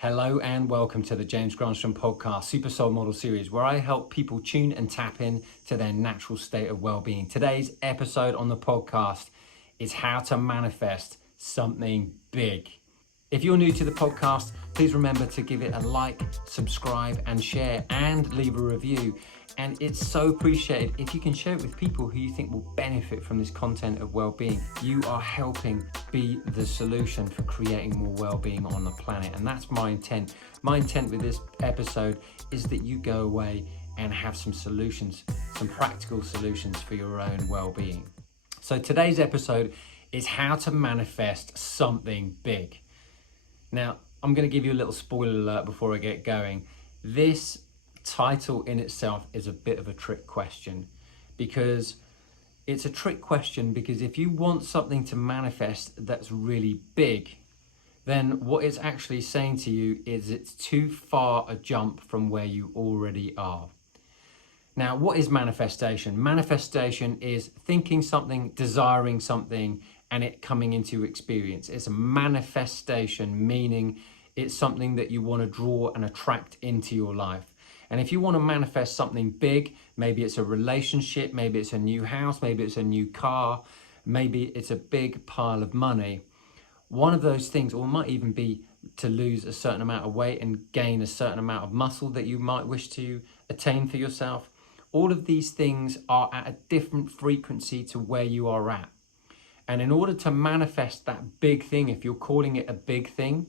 Hello and welcome to the James Granström podcast, Super Soul Model Series, where I help people tune and tap in to their natural state of well-being. Today's episode on the podcast is how to manifest something big. If you're new to the podcast, please remember to give it a like, subscribe and share and leave a review. And it's so appreciated if you can share it with people who you think will benefit from this content of well-being. You are helping be the solution for creating more well-being on the planet. And that's my intent. My intent with this episode is that you go away and have some solutions, some practical solutions for your own well-being. So today's episode is how to manifest something big. Now, I'm going to give you a little spoiler alert before I get going. This title in itself is a bit of a trick question because if you want something to manifest that's really big, then what it's actually saying to you is it's too far a jump from where you already are. Now, what is manifestation? Manifestation is thinking something, desiring something, and it coming into experience. It's a manifestation, meaning it's something that you want to draw and attract into your life. And if you want to manifest something big, maybe it's a relationship, maybe it's a new house, maybe it's a new car, maybe it's a big pile of money. One of those things, or it might even be to lose a certain amount of weight and gain a certain amount of muscle that you might wish to attain for yourself. All of these things are at a different frequency to where you are at. And in order to manifest that big thing, if you're calling it a big thing,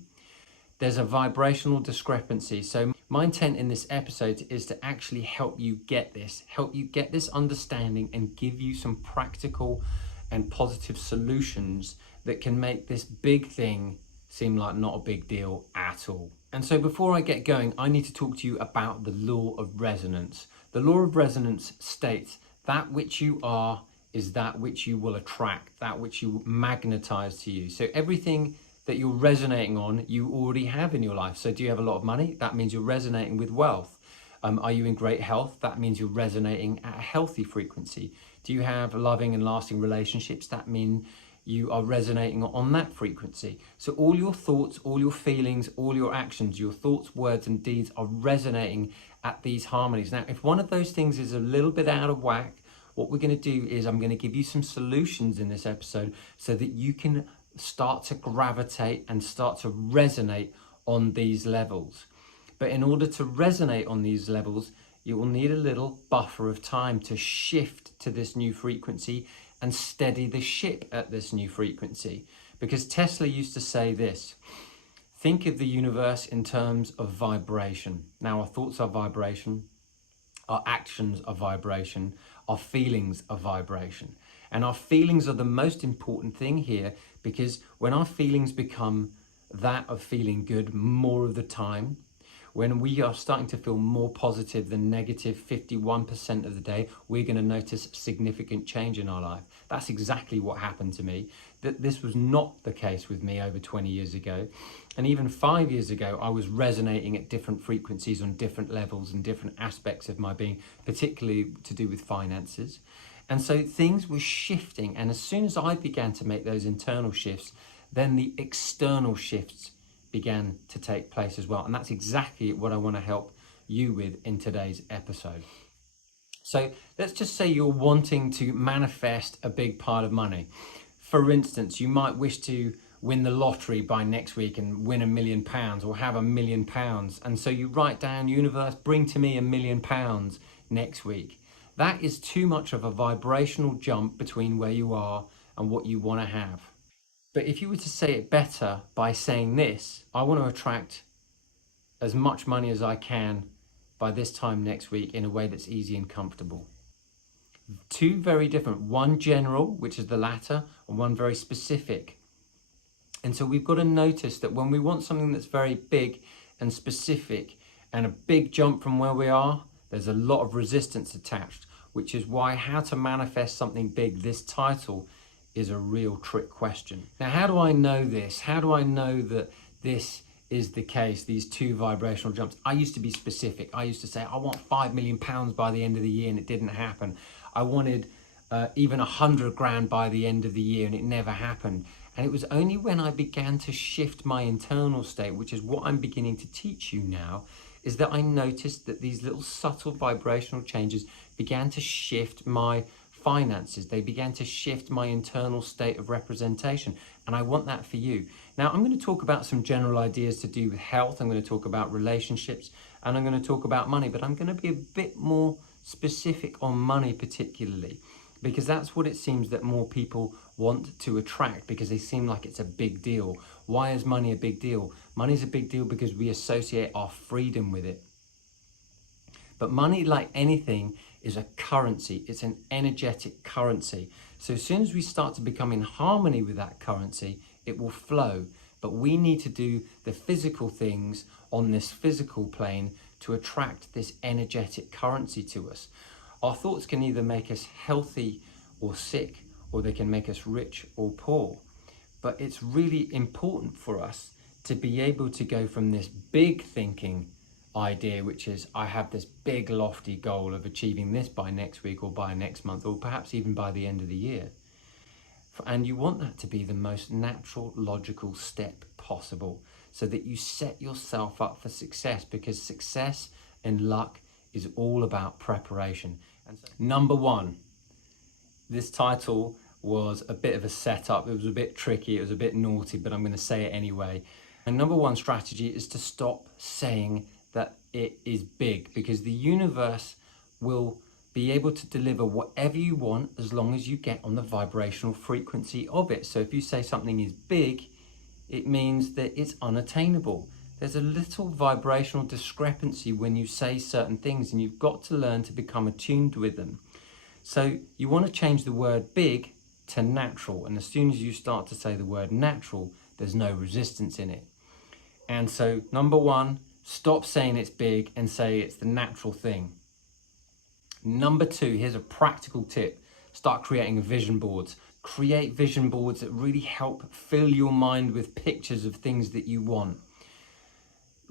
there's a vibrational discrepancy. So my intent in this episode is to actually help you get this understanding and give you some practical and positive solutions that can make this big thing seem like not a big deal at all. And so before I get going, I need to talk to you about the law of resonance. The law of resonance states that which you are is that which you will attract, that which you magnetize to you. So everything that you're resonating on, you already have in your life. So do you have a lot of money? That means you're resonating with wealth. Are you in great health? That means you're resonating at a healthy frequency. Do you have loving and lasting relationships? That means you are resonating on that frequency. So all your thoughts, all your feelings, all your actions, your thoughts, words and deeds are resonating at these harmonies. Now, if one of those things is a little bit out of whack, what we're going to do is I'm going to give you some solutions in this episode so that you can start to gravitate and start to resonate on these levels. But in order to resonate on these levels, you will need a little buffer of time to shift to this new frequency and steady the ship at this new frequency. Because Tesla used to say this: think of the universe in terms of vibration. Now, our thoughts are vibration, our actions are vibration, our feelings are vibration. And our feelings are the most important thing here, because when our feelings become that of feeling good more of the time, when we are starting to feel more positive than negative 51% of the day, we're going to notice significant change in our life. That's exactly what happened to me. This was not the case with me over 20 years ago. And even 5 years ago, I was resonating at different frequencies on different levels and different aspects of my being, particularly to do with finances. And so things were shifting. And as soon as I began to make those internal shifts, then the external shifts began to take place as well. And that's exactly what I want to help you with in today's episode. So let's just say you're wanting to manifest a big pile of money. For instance, you might wish to win the lottery by next week and win £1 million or have £1 million. And so you write down, universe, bring to me £1 million next week. That is too much of a vibrational jump between where you are and what you want to have. But if you were to say it better by saying this: I want to attract as much money as I can by this time next week in a way that's easy and comfortable. Two very different, one general, which is the latter, and one very specific. And so we've got to notice that when we want something that's very big and specific and a big jump from where we are, there's a lot of resistance attached, which is why how to manifest something big, this title, is a real trick question. Now, how do I know this? How do I know that this is the case, these two vibrational jumps? I used to be specific. I used to say, I want £5 million by the end of the year, and it didn't happen. I wanted even 100 grand by the end of the year, and it never happened. And it was only when I began to shift my internal state, which is what I'm beginning to teach you now, is that I noticed that these little subtle vibrational changes began to shift my finances. They began to shift my internal state of representation. And I want that for you. Now, I'm going to talk about some general ideas to do with health. I'm going to talk about relationships, and I'm going to talk about money, but I'm going to be a bit more specific on money particularly, because that's what it seems that more people want to attract, because they seem like it's a big deal. Why is money a big deal? Money's a big deal because we associate our freedom with it. But money, like anything, is a currency. It's an energetic currency. So as soon as we start to become in harmony with that currency, it will flow. But we need to do the physical things on this physical plane to attract this energetic currency to us. Our thoughts can either make us healthy or sick, or they can make us rich or poor. But it's really important for us to be able to go from this big thinking idea, which is I have this big lofty goal of achieving this by next week or by next month, or perhaps even by the end of the year. And you want that to be the most natural, logical step possible, so that you set yourself up for success, because success and luck is all about preparation. And so, number one, this title was a bit of a setup. It was a bit tricky, it was a bit naughty, but I'm going to say it anyway. And number one strategy is to stop saying that it is big, because the universe will be able to deliver whatever you want as long as you get on the vibrational frequency of it. So if you say something is big, it means that it's unattainable. There's a little vibrational discrepancy when you say certain things, and you've got to learn to become attuned with them. So you want to change the word big to natural, and as soon as you start to say the word natural, there's no resistance in it. And so number one, stop saying it's big and say it's the natural thing. Number two, here's a practical tip. Start creating vision boards. Create vision boards that really help fill your mind with pictures of things that you want.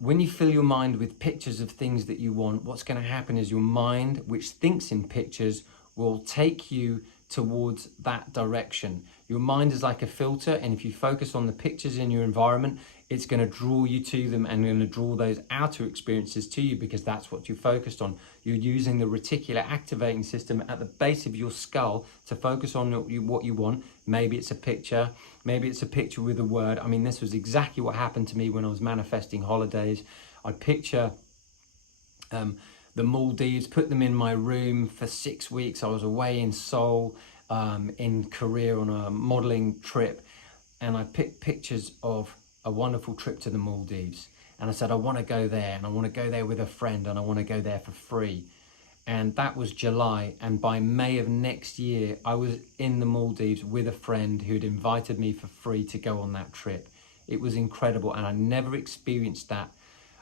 When you fill your mind with pictures of things that you want, what's going to happen is your mind, which thinks in pictures, will take you towards that direction. Your mind is like a filter, and if you focus on the pictures in your environment, it's going to draw you to them and going to draw those outer experiences to you, because that's what you're focused on. You're using the reticular activating system at the base of your skull to focus on what you want. Maybe it's a picture, maybe it's a picture with a word. I mean, this was exactly what happened to me when I was manifesting holidays. I'd picture the Maldives, put them in my room for 6 weeks. I was away in Seoul, in Korea on a modeling trip, and I picked pictures of a wonderful trip to the Maldives, and I said I want to go there, and I want to go there with a friend, and I want to go there for free. And that was July, and by May of next year I was in the Maldives with a friend who had invited me for free to go on that trip. It was incredible, and I never experienced that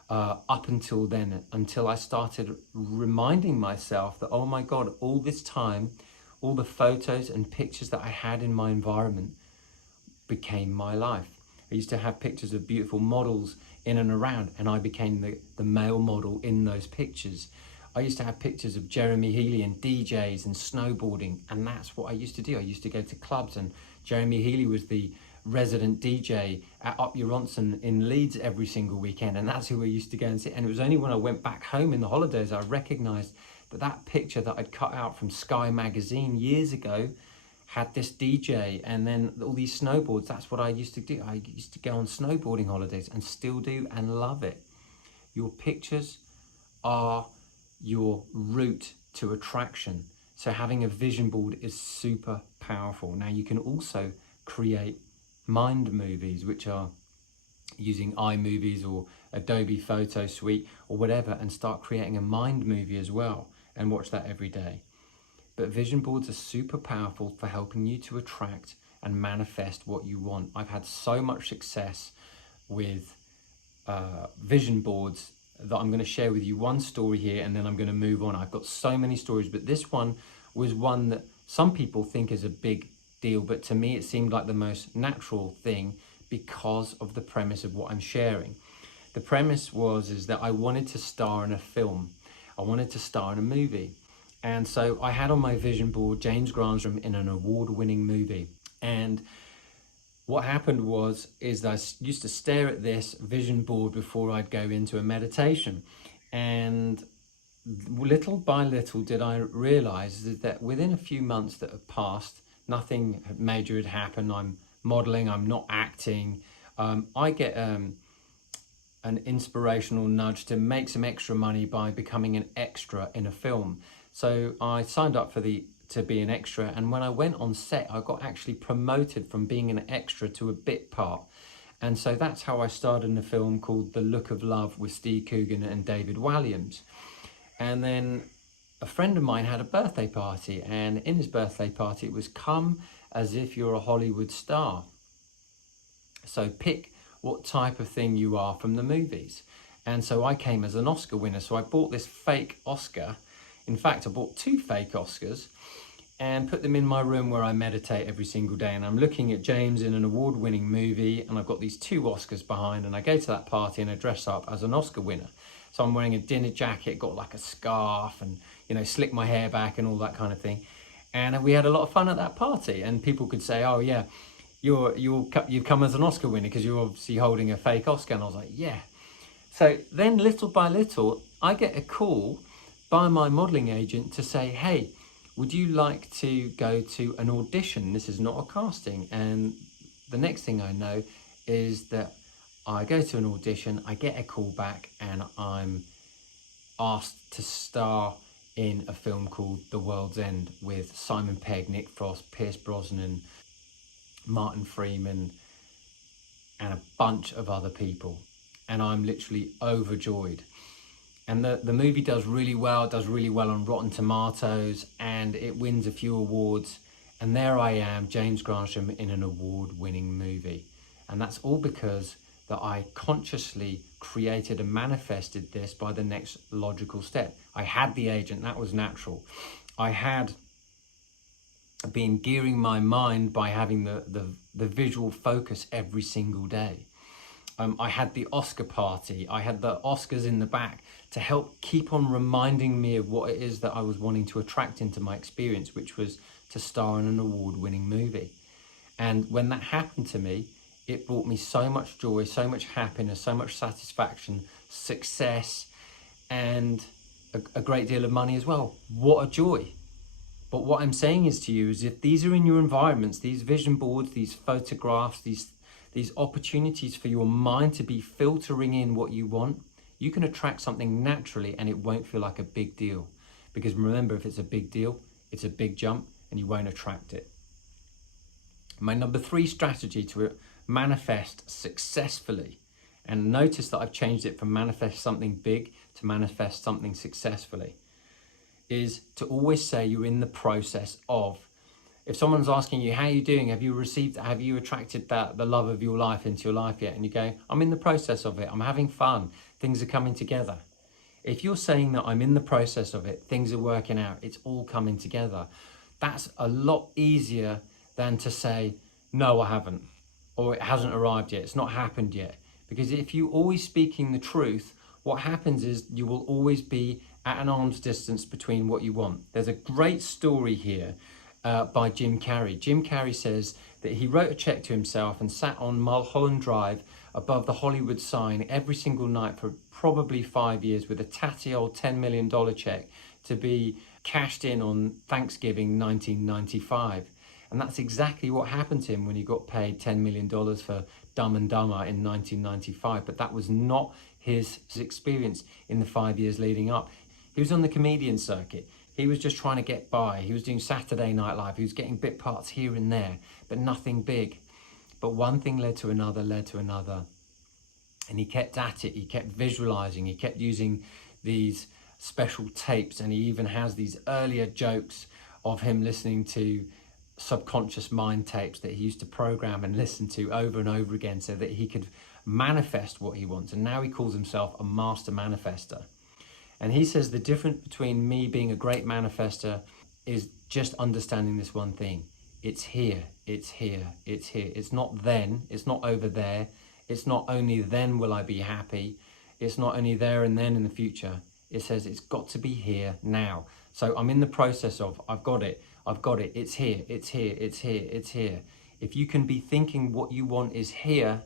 up until then, until I started reminding myself that, oh my God, all this time, all the photos and pictures that I had in my environment became my life. I used to have pictures of beautiful models in and around, and I became the male model in those pictures. I used to have pictures of Jeremy Healy and DJs and snowboarding, and that's what I used to do. I used to go to clubs, and Jeremy Healy was the resident DJ at Up Your Ronson in Leeds every single weekend, and that's who I used to go and see. And it was only when I went back home in the holidays I recognised that that picture that I'd cut out from Sky magazine years ago had this DJ, and then all these snowboards. That's what I used to do. I used to go on snowboarding holidays, and still do, and love it. Your pictures are your route to attraction. So having a vision board is super powerful. Now you can also create mind movies, which are using iMovies or Adobe Photo Suite or whatever, and start creating a mind movie as well, and watch that every day. But vision boards are super powerful for helping you to attract and manifest what you want. I've had so much success with vision boards that I'm going to share with you one story here, and then I'm going to move on. I've got so many stories, but this one was one that some people think is a big deal, but to me it seemed like the most natural thing because of the premise of what I'm sharing. The premise is that I wanted to star in a film. I wanted to star in a movie. And so I had on my vision board James Granström in an award-winning movie. And what happened is I used to stare at this vision board before I'd go into a meditation. And little by little did I realize that within a few months that have passed, nothing major had happened. I'm modeling, I'm not acting. I get an inspirational nudge to make some extra money by becoming an extra in a film. So I signed up to be an extra, and when I went on set, I got actually promoted from being an extra to a bit part. And so that's how I started in a film called The Look of Love with Steve Coogan and David Walliams. And then a friend of mine had a birthday party, and in his birthday party it was come as if you're a Hollywood star. So pick what type of thing you are from the movies. And so I came as an Oscar winner. So I bought this fake Oscar. In fact, I bought 2 fake Oscars and put them in my room where I meditate every single day. And I'm looking at James in an award-winning movie, and I've got these 2 Oscars behind, and I go to that party and I dress up as an Oscar winner. So I'm wearing a dinner jacket, got like a scarf, and slick my hair back and all that kind of thing. And we had a lot of fun at that party, and people could say, "Oh yeah, you've come as an Oscar winner because you're obviously holding a fake Oscar." And I was like, "Yeah." So then little by little, I get a call by my modeling agent to say, "Hey, would you like to go to an audition? This is not a casting." And the next thing I know is that I go to an audition, I get a call back, and I'm asked to star in a film called The World's End with Simon Pegg, Nick Frost, Pierce Brosnan, Martin Freeman, and a bunch of other people. And I'm literally overjoyed. And the movie does really well. It does really well on Rotten Tomatoes, and it wins a few awards. And there I am, James Granström, in an award-winning movie. And that's all because that I consciously created and manifested this by the next logical step. I had the agent, that was natural. I had been gearing my mind by having the visual focus every single day. I had the Oscar party. I had the Oscars in the back to help keep on reminding me of what it is that I was wanting to attract into my experience, which was to star in an award-winning movie. And when that happened to me, it brought me so much joy, so much happiness, so much satisfaction, success, and a great deal of money as well. What a joy. But what I'm saying is to you is, if these are in your environments, these vision boards, these photographs, these opportunities for your mind to be filtering in what you want, you can attract something naturally and it won't feel like a big deal. Because remember, if it's a big deal, it's a big jump and you won't attract it. My number 3 strategy to manifest successfully, and notice that I've changed it from manifest something big to manifest something successfully, is to always say you're in the process of. If someone's asking you, how are you doing? Have you attracted the love of your life into your life yet? And you go, I'm in the process of it. I'm having fun. Things are coming together. If you're saying that I'm in the process of it, things are working out, it's all coming together, that's a lot easier than to say, no, I haven't, or it hasn't arrived yet, it's not happened yet. Because if you're always speaking the truth, what happens is you will always be at an arm's distance between what you want. There's a great story here by Jim Carrey. Jim Carrey says that he wrote a check to himself and sat on Mulholland Drive above the Hollywood sign every single night for probably 5 years with a tatty old $10 million check to be cashed in on Thanksgiving 1995. And that's exactly what happened to him when he got paid $10 million for Dumb and Dumber in 1995. But that was not his experience in the 5 years leading up. He was on the comedian circuit. He was just trying to get by. He was doing Saturday Night Live. He was getting bit parts here and there, but nothing big. But one thing led to another, And he kept at it. He kept visualizing. He kept using these special tapes. And he even has these earlier jokes of him listening to subconscious mind tapes that he used to program and listen to over and over again so that he could manifest what he wants. And now he calls himself a master manifester. And he says the difference between me being a great manifester is just understanding this one thing. It's here, it's here, it's here. It's not then, it's not over there. It's not only then will I be happy. It's not only there and then in the future. It says it's got to be here now. So I'm in the process of, I've got it, it's here, it's here, it's here, it's here. If you can be thinking what you want is here,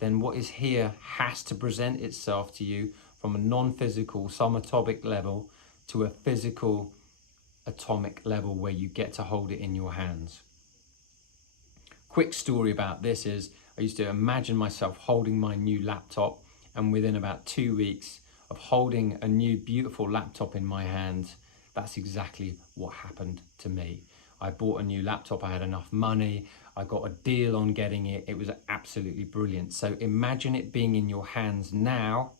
then what is here has to present itself to you from a non-physical subatomic level to a physical atomic level where you get to hold it in your hands. Quick story about this is I used to imagine myself holding my new laptop, and within about 2 weeks of holding a new beautiful laptop in my hands, that's exactly what happened to me. I bought a new laptop, I had enough money, I got a deal on getting it, it was absolutely brilliant. So imagine it being in your hands now,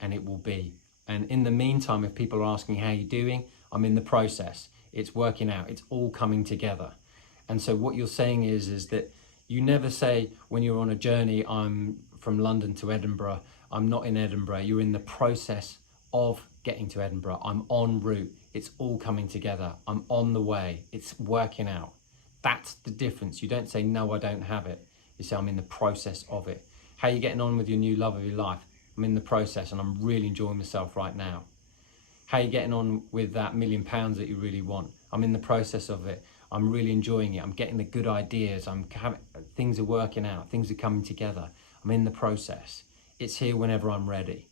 and it will be. And in the meantime, if people are asking how you're doing, I'm in the process. It's working out, it's all coming together. And so what you're saying is that you never say when you're on a journey, I'm from London to Edinburgh, I'm not in Edinburgh. You're in the process of getting to Edinburgh. I'm en route. It's all coming together. I'm on the way. It's working out. That's the difference. You don't say, no, I don't have it. You say, I'm in the process of it. How are you getting on with your new love of your life? I'm in the process and I'm really enjoying myself right now. How are you getting on with that £1 million that you really want? I'm in the process of it. I'm really enjoying it. I'm getting the good ideas. Things are working out. Things are coming together. I'm in the process. It's here whenever I'm ready.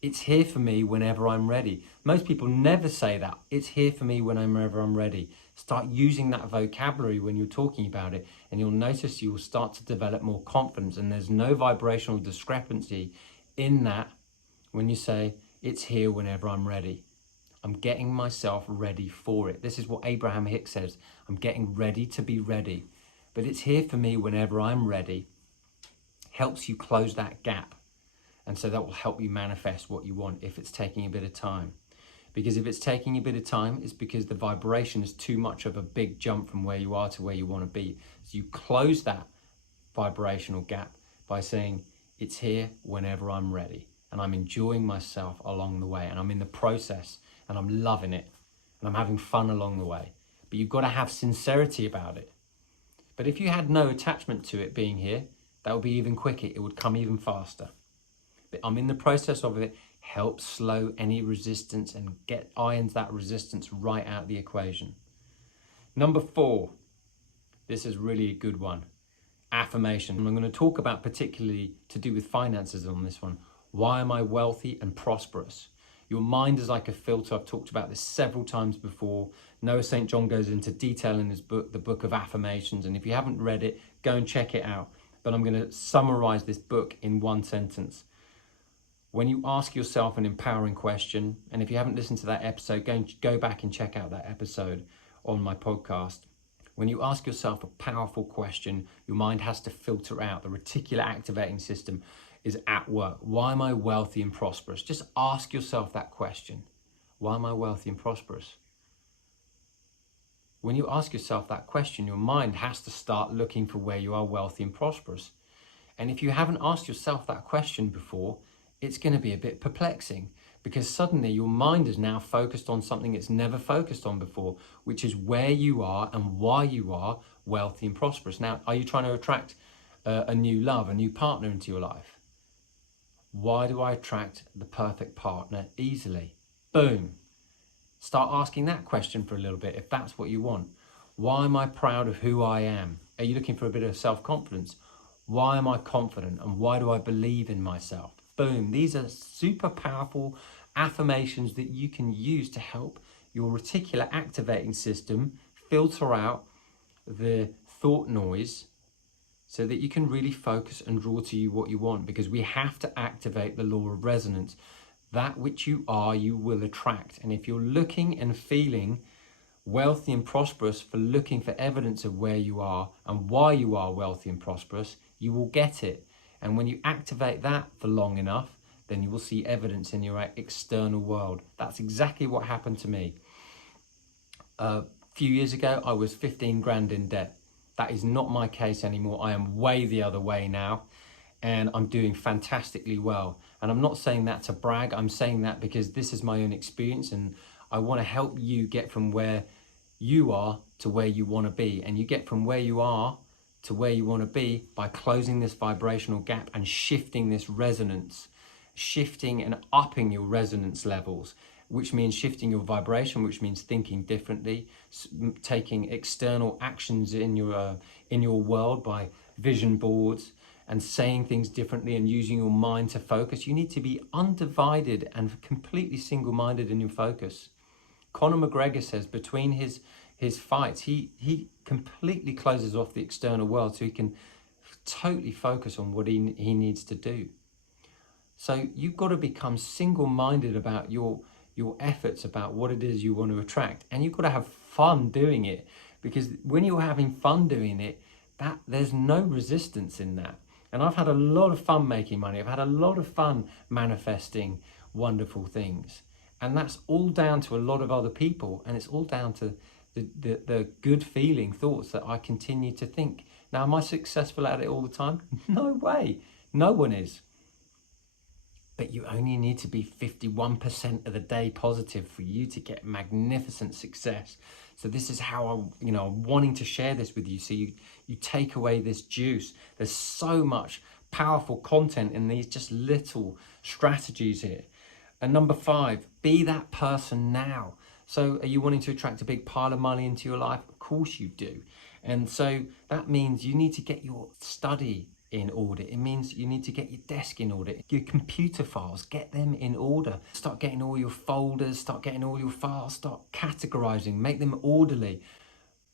It's here for me whenever I'm ready. Most people never say that. It's here for me whenever I'm ready. Start using that vocabulary when you're talking about it, and you'll notice you'll start to develop more confidence, and there's no vibrational discrepancy in that when you say, it's here whenever I'm ready. I'm getting myself ready for it. This is what Abraham Hicks says. I'm getting ready to be ready. But it's here for me whenever I'm ready. Helps you close that gap. And so that will help you manifest what you want if it's taking a bit of time. Because if it's taking a bit of time, it's because the vibration is too much of a big jump from where you are to where you want to be. So you close that vibrational gap by saying, it's here whenever I'm ready. And I'm enjoying myself along the way. And I'm in the process and I'm loving it. And I'm having fun along the way. But you've got to have sincerity about it. But if you had no attachment to it being here, that would be even quicker. It would come even faster. But I'm in the process of it. Help slow any resistance and irons that resistance right out of the equation. Number 4, this is really a good one. Affirmation. I'm going to talk about particularly to do with finances on this one. Why am I wealthy and prosperous? Your mind is like a filter. I've talked about this several times before. Noah St. John goes into detail in his book, the Book of Affirmations. And if you haven't read it, go and check it out. But I'm going to summarize this book in one sentence. When you ask yourself an empowering question, and if you haven't listened to that episode, go back and check out that episode on my podcast. When you ask yourself a powerful question, your mind has to filter out. The reticular activating system is at work. Why am I wealthy and prosperous? Just ask yourself that question. Why am I wealthy and prosperous? When you ask yourself that question, your mind has to start looking for where you are wealthy and prosperous. And if you haven't asked yourself that question before, it's going to be a bit perplexing, because suddenly your mind is now focused on something it's never focused on before, which is where you are and why you are wealthy and prosperous. Now, are you trying to attract a new love, a new partner into your life? Why do I attract the perfect partner easily? Boom. Start asking that question for a little bit if that's what you want. Why am I proud of who I am? Are you looking for a bit of self-confidence? Why am I confident, and why do I believe in myself? Boom. These are super powerful affirmations that you can use to help your reticular activating system filter out the thought noise so that you can really focus and draw to you what you want, because we have to activate the law of resonance. That which you are, you will attract. And if you're looking and feeling wealthy and prosperous for looking for evidence of where you are and why you are wealthy and prosperous, you will get it. And when you activate that for long enough, then you will see evidence in your external world. That's exactly what happened to me. A few years ago, I was 15 grand in debt. That is not my case anymore. I am way the other way now, and I'm doing fantastically well. And I'm not saying that to brag. I'm saying that because this is my own experience, and I want to help you get from where you are to where you want to be. And you get from where you are to where you want to be by closing this vibrational gap and shifting this resonance, shifting and upping your resonance levels which means shifting your vibration, which means thinking differently, taking external actions in your world by vision boards and saying things differently and using your mind to focus. You need to be undivided and completely single-minded in your focus. Conor McGregor says between his fights, he completely closes off the external world so he can totally focus on what he needs to do. So you've got to become single-minded about your efforts, about what it is you want to attract, and you've got to have fun doing it, because when you're having fun doing it, there's no resistance in that. And I've had a lot of fun making money. I've had a lot of fun manifesting wonderful things. And that's all down to a lot of other people. And it's all down to the good feeling thoughts that I continue to think. Now, am I successful at it all the time? No way. No one is. But you only need to be 51% of the day positive for you to get magnificent success. So this is how I'm wanting to share this with you. So you take away this juice. There's so much powerful content in these just little strategies here. And number 5, be that person now. So are you wanting to attract a big pile of money into your life? Of course you do. And so that means you need to get your study in order. It means you need to get your desk in order, your computer files, get them in order. Start getting all your folders, start getting all your files, start categorizing, make them orderly.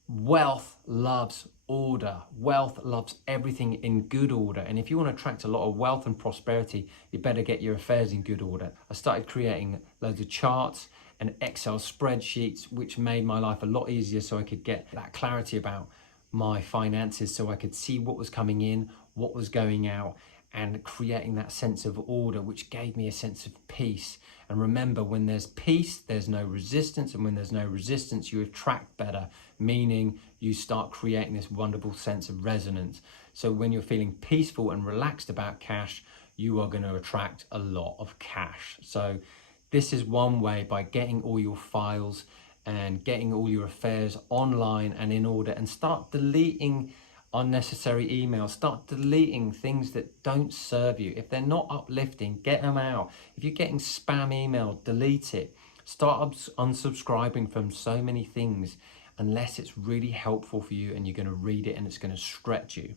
Wealth loves order. Wealth loves everything in good order. And if you want to attract a lot of wealth and prosperity, you better get your affairs in good order. I started creating loads of charts and Excel spreadsheets, which made my life a lot easier so I could get that clarity about my finances, so I could see what was coming in, what was going out, and creating that sense of order, which gave me a sense of peace. And remember, when there's peace, there's no resistance. And when there's no resistance, you attract better, meaning you start creating this wonderful sense of resonance. So when you're feeling peaceful and relaxed about cash, you are going to attract a lot of cash. So this is one way, by getting all your files and getting all your affairs online and in order, and start deleting unnecessary emails, start deleting things that don't serve you. If they're not uplifting, get them out. If you're getting spam email, delete it. Start unsubscribing from so many things unless it's really helpful for you and you're going to read it and it's going to stretch you.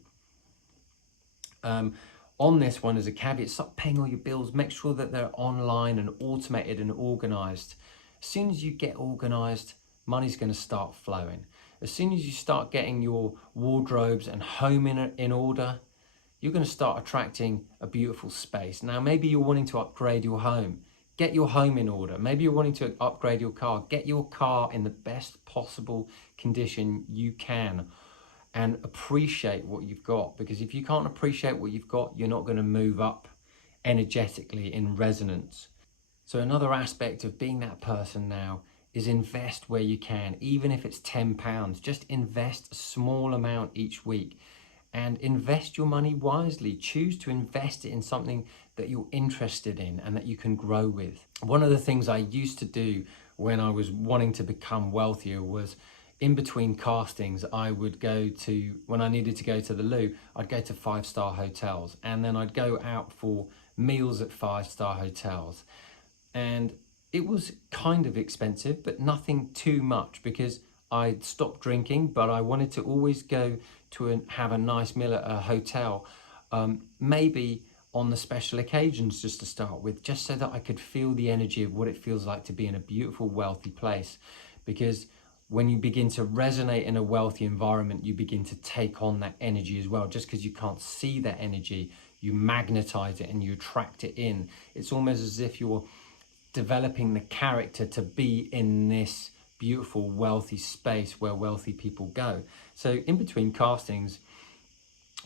On this one, as a caveat, start paying all your bills. Make sure that they're online and automated and organized. As soon as you get organized, money's going to start flowing. As soon as you start getting your wardrobes and home in order, you're going to start attracting a beautiful space. Now, maybe you're wanting to upgrade your home. Get your home in order. Maybe you're wanting to upgrade your car. Get your car in the best possible condition you can, and appreciate what you've got. Because if you can't appreciate what you've got, you're not going to move up energetically in resonance. So another aspect of being that person now is invest where you can. Even if it's £10, just invest a small amount each week, and invest your money wisely. Choose to invest it in something that you're interested in and that you can grow with. One of the things I used to do when I was wanting to become wealthier was, in between castings, I would go to, when I needed to go to the loo, I'd go to 5-star hotels, and then I'd go out for meals at 5-star hotels. And it was kind of expensive, but nothing too much, because I'd stopped drinking, but I wanted to always go to have a nice meal at a hotel, maybe on the special occasions just to start with, just so that I could feel the energy of what it feels like to be in a beautiful, wealthy place. Because when you begin to resonate in a wealthy environment, you begin to take on that energy as well. Just because you can't see that energy, you magnetize it and you attract it in. It's almost as if you're developing the character to be in this beautiful, wealthy space where wealthy people go. So in between castings,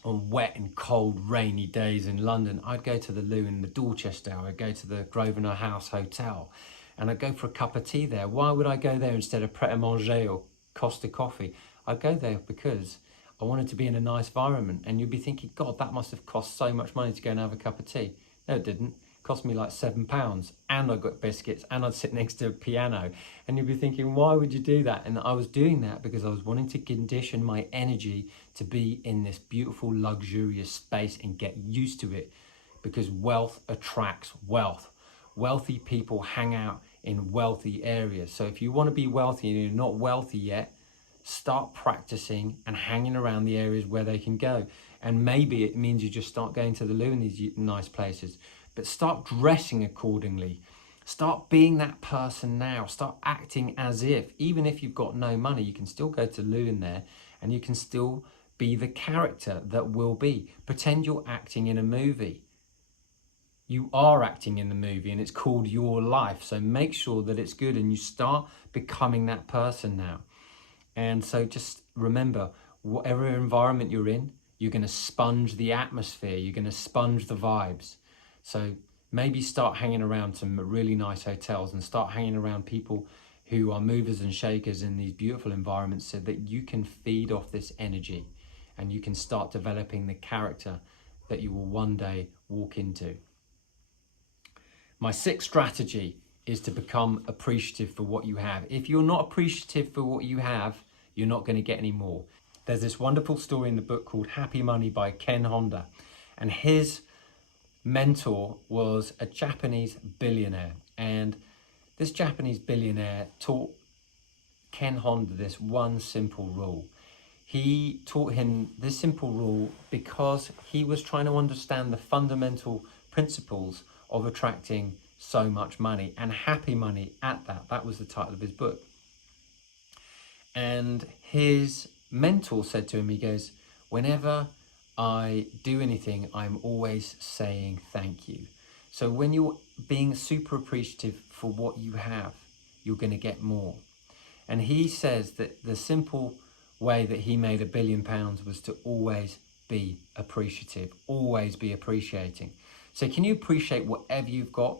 on wet and cold, rainy days in London, I'd go to the loo in the Dorchester, I'd go to the Grosvenor House Hotel, and I'd go for a cup of tea there. Why would I go there instead of Pret a Manger or Costa Coffee? I'd go there because I wanted to be in a nice environment. And you'd be thinking, God, that must have cost so much money to go and have a cup of tea. No, it didn't. It cost me like £7, and I got biscuits, and I'd sit next to a piano. And you'd be thinking, why would you do that? And I was doing that because I was wanting to condition my energy to be in this beautiful, luxurious space and get used to it, because wealth attracts wealth. Wealthy people hang out in wealthy areas. So if you want to be wealthy and you're not wealthy yet, start practicing and hanging around the areas where they can go. And maybe it means you just start going to the loo in these nice places, but start dressing accordingly. Start being that person now. Start acting as if, even if you've got no money, you can still go to the loo in there and you can still be the character that will be. Pretend you're acting in a movie. You are acting in the movie and it's called your life. So make sure that it's good and you start becoming that person now. And so just remember, whatever environment you're in, you're going to sponge the atmosphere, you're going to sponge the vibes. So maybe start hanging around some really nice hotels and start hanging around people who are movers and shakers in these beautiful environments so that you can feed off this energy and you can start developing the character that you will one day walk into. My sixth strategy is to become appreciative for what you have. If you're not appreciative for what you have, you're not going to get any more. There's this wonderful story in the book called Happy Money by Ken Honda, and his mentor was a Japanese billionaire, and this Japanese billionaire taught Ken Honda this one simple rule. He taught him this simple rule because he was trying to understand the fundamental principles of attracting so much money, and happy money at that. That was the title of his book. And his mentor said to him, he goes, whenever I do anything, I'm always saying thank you. So when you're being super appreciative for what you have, you're going to get more. And he says that the simple way that he made £1 billion was to always be appreciative, always be appreciating. So can you appreciate whatever you've got?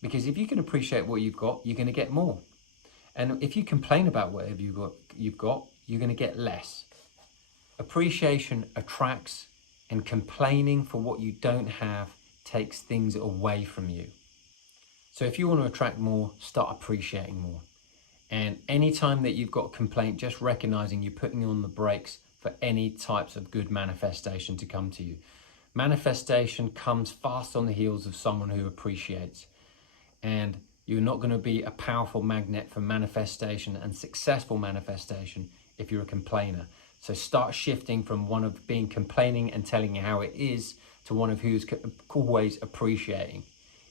Because if you can appreciate what you've got, you're going to get more. And if you complain about whatever you've got, you're going to get less. Appreciation attracts, and complaining for what you don't have takes things away from you. So if you want to attract more, start appreciating more. And anytime that you've got complaint, just recognizing you're putting on the brakes for any types of good manifestation to come to you. Manifestation comes fast on the heels of someone who appreciates. And you're not going to be a powerful magnet for manifestation and successful manifestation if you're a complainer. So start shifting from one of being complaining and telling you how it is to one of who's always appreciating.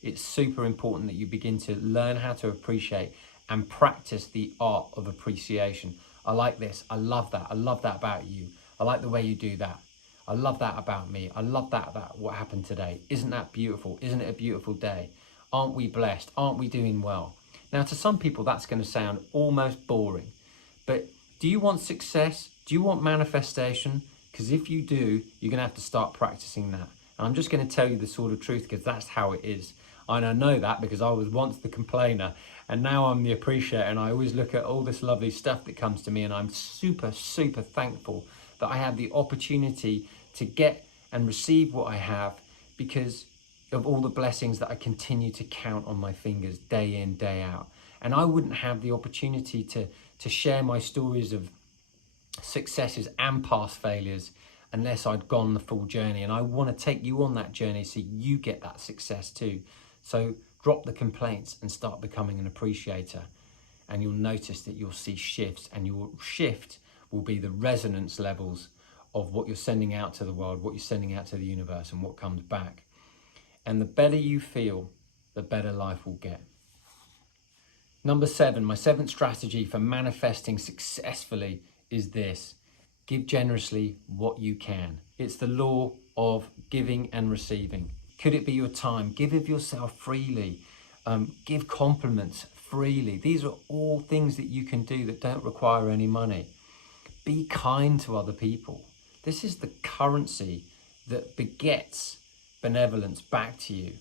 It's super important that you begin to learn how to appreciate and practice the art of appreciation. I like this. I love that. I love that about you. I like the way you do that. I love that about me. I love that about what happened today. Isn't that beautiful? Isn't it a beautiful day? Aren't we blessed? Aren't we doing well? Now, to some people, that's going to sound almost boring. But do you want success? Do you want manifestation? Because if you do, you're going to have to start practicing that. And I'm just going to tell you the sort of truth because that's how it is. And I know that because I was once the complainer and now I'm the appreciator, and I always look at all this lovely stuff that comes to me, and I'm super, super thankful that I have the opportunity to get and receive what I have because of all the blessings that I continue to count on my fingers day in, day out. And I wouldn't have the opportunity to share my stories of successes and past failures unless I'd gone the full journey. And I want to take you on that journey so you get that success too. So drop the complaints and start becoming an appreciator. And you'll notice that you'll see shifts, and your shift will be the resonance levels of what you're sending out to the world, what you're sending out to the universe, and what comes back. And the better you feel, the better life will get. Number 7, my 7th strategy for manifesting successfully is this: give generously what you can. It's the law of giving and receiving. Could it be your time? Give of yourself freely. Give compliments freely. These are all things that you can do that don't require any money. Be kind to other people. This is the currency that begets benevolence back to you.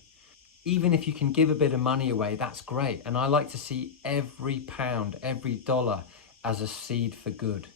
Even if you can give a bit of money away, that's great. And I like to see every pound, every dollar as a seed for good.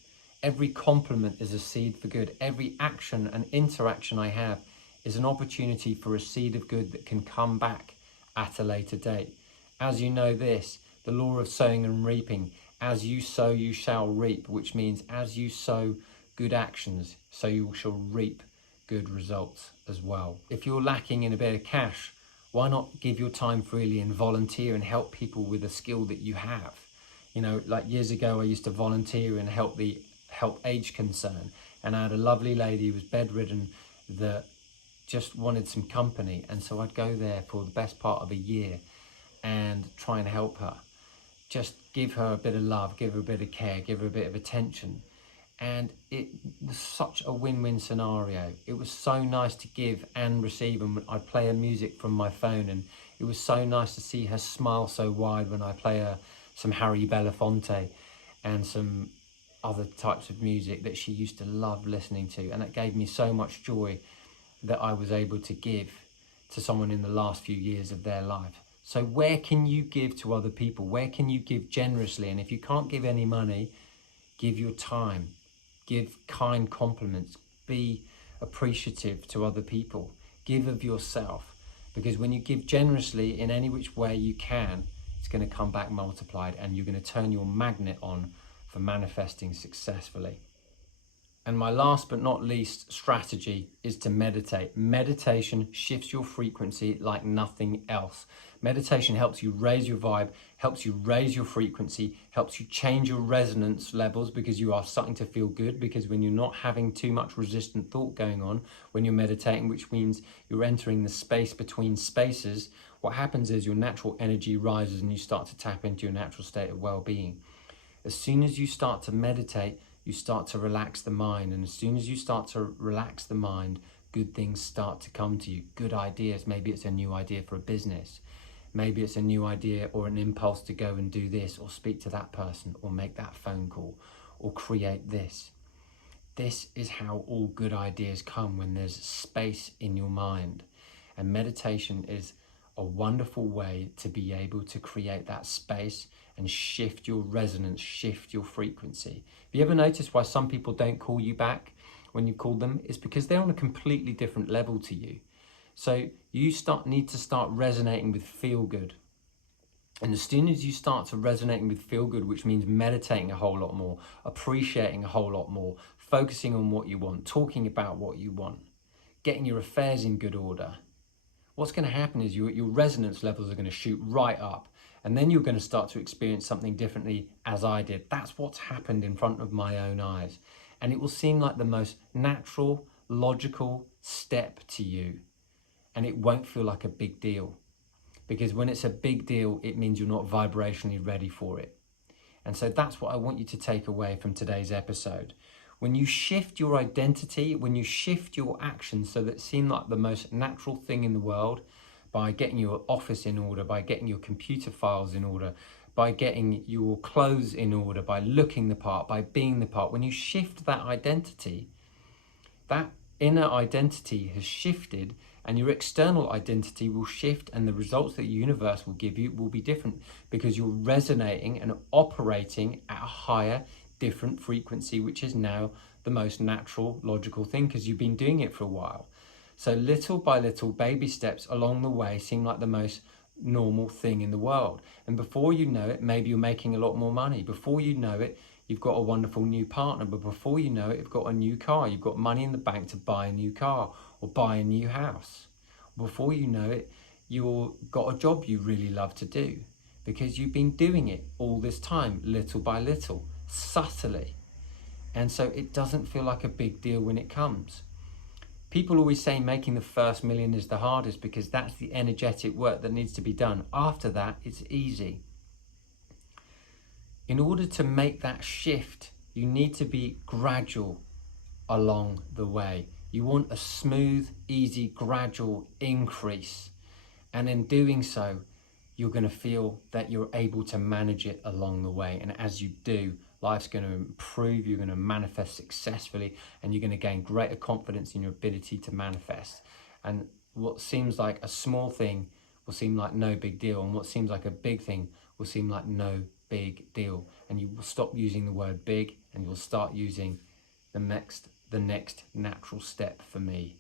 Every compliment is a seed for good. Every action and interaction I have is an opportunity for a seed of good that can come back at a later date. As you know this, the law of sowing and reaping, as you sow, you shall reap, which means as you sow good actions, so you shall reap good results as well. If you're lacking in a bit of cash, Why not give your time freely and volunteer and help people with a skill that you have? You know, like years ago, I used to volunteer and help age concern. And I had a lovely lady who was bedridden that just wanted some company. And so I'd go there for the best part of a year and try and help her. Just give her a bit of love, give her a bit of care, give her a bit of attention. And it was such a win-win scenario. It was so nice to give and receive, and I'd play her music from my phone, and it was so nice to see her smile so wide when I play her some Harry Belafonte and some other types of music that she used to love listening to. And it gave me so much joy that I was able to give to someone in the last few years of their life. So where can you give to other people? Where can you give generously? And if you can't give any money, give your time, give kind compliments, be appreciative to other people, give of yourself. Because when you give generously in any which way you can, it's going to come back multiplied, and you're going to turn your magnet on for manifesting successfully. And my last but not least strategy is to meditate. Meditation shifts your frequency like nothing else. Meditation helps you raise your vibe, helps you raise your frequency, helps you change your resonance levels, because you are starting to feel good. Because when you're not having too much resistant thought going on when you're meditating, which means you're entering the space between spaces, what happens is your natural energy rises and you start to tap into your natural state of well-being. As soon as you start to meditate, you start to relax the mind. And as soon as you start to relax the mind, good things start to come to you. Good ideas. Maybe it's a new idea for a business. Maybe it's a new idea or an impulse to go and do this, or speak to that person, or make that phone call, or create this. This is how all good ideas come, when there's space in your mind. And meditation is a wonderful way to be able to create that space and shift your resonance, shift your frequency. Have you ever noticed why some people don't call you back when you call them? It's because they're on a completely different level to you. So you need to start resonating with feel good. And as soon as you start to resonating with feel good, which means meditating a whole lot more, appreciating a whole lot more, focusing on what you want, talking about what you want, getting your affairs in good order, what's going to happen is your resonance levels are going to shoot right up. And then you're going to start to experience something differently, as I did. That's what's happened in front of my own eyes. And it will seem like the most natural, logical step to you. And it won't feel like a big deal. Because when it's a big deal, it means you're not vibrationally ready for it. And so that's what I want you to take away from today's episode. When you shift your identity, when you shift your actions so that it seems like the most natural thing in the world, by getting your office in order, by getting your computer files in order, by getting your clothes in order, by looking the part, by being the part, when you shift that identity, that inner identity has shifted, and your external identity will shift, and the results that the universe will give you will be different, because you're resonating and operating at a higher, different frequency, which is now the most natural, logical thing, because you've been doing it for a while. So little by little, baby steps along the way seem like the most normal thing in the world. And before you know it, maybe you're making a lot more money. Before you know it, you've got a wonderful new partner. But before you know it, you've got a new car. You've got money in the bank to buy a new car or buy a new house. Before you know it, you've got a job you really love to do, because you've been doing it all this time, little by little, subtly. And so it doesn't feel like a big deal when it comes. People always say making the first million is the hardest, because that's the energetic work that needs to be done. After that, it's easy. In order to make that shift, you need to be gradual along the way. You want a smooth, easy, gradual increase. And in doing so, you're going to feel that you're able to manage it along the way. And as you do, life's going to improve, you're going to manifest successfully, and you're going to gain greater confidence in your ability to manifest. And what seems like a small thing will seem like no big deal, and what seems like a big thing will seem like no big deal. And you will stop using the word big, and you'll start using the next natural step for me.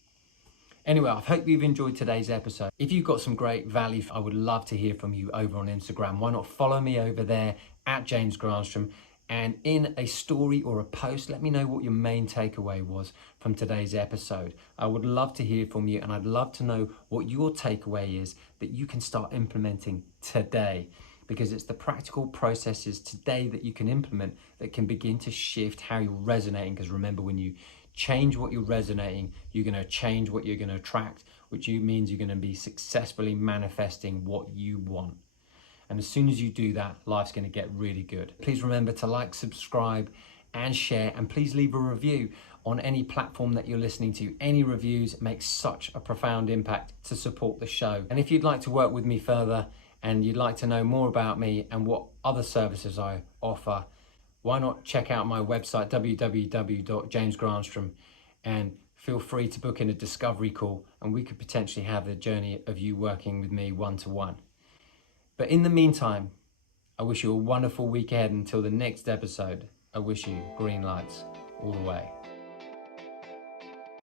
Anyway, I hope you've enjoyed today's episode. If you've got some great value, I would love to hear from you over on Instagram. Why not follow me over there at James Granström? And in a story or a post, let me know what your main takeaway was from today's episode. I would love to hear from you, and I'd love to know what your takeaway is that you can start implementing today, because it's the practical processes today that you can implement that can begin to shift how you're resonating. Because remember, when you change what you're resonating, you're going to change what you're going to attract, which means you're going to be successfully manifesting what you want. And as soon as you do that, life's going to get really good. Please remember to like, subscribe, and share. And please leave a review on any platform that you're listening to. Any reviews make such a profound impact to support the show. And if you'd like to work with me further and you'd like to know more about me and what other services I offer, why not check out my website, www.jamesgranström, and feel free to book in a discovery call, and we could potentially have a journey of you working with me one-to-one. But in the meantime, I wish you a wonderful week ahead. Until the next episode, I wish you green lights all the way.